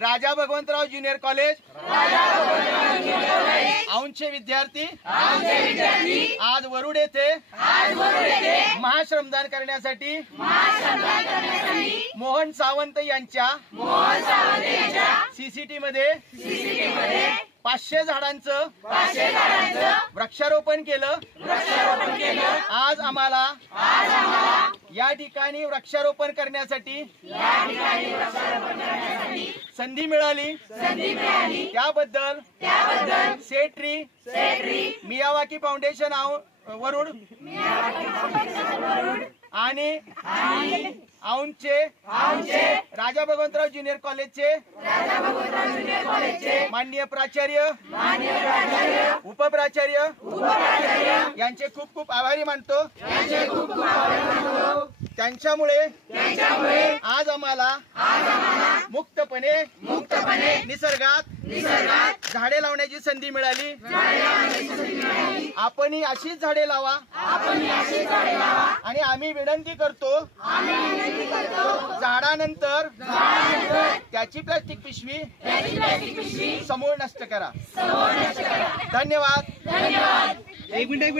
राजा Bhagwantrao junior college औंधचे विद्यार्थी आज वरुड येथे महाश्रमदान करण्यासाठी मोहन सावंत यांच्या सीसीटी मध्ये 500 झाडांचं वृक्षारोपण केलं। आज आम्हाला या ठिकाणी वृक्षारोपण करण्यासाठी संधी मिळाली। त्याबद्दल सेट्री मियावाकी फाउंडेशन वरुड आणि औंधचे राजा भगवंतराव ज्युनियर कॉलेजचे माननीय प्राचार्य उपप्राचार्य यांचे खूप खूप आभारी मानतो। त्यांच्यामुळे आज आम्हाला मुक्तपणे निसर्गात झाडे लावण्याची संधी मिळाली। आपणही अशीच झाडे लावा आणि आम्ही विनंती करतो झाडानंतर त्याची प्लास्टिक पिशवी समूळ नष्ट करा। धन्यवाद। एक मिनिट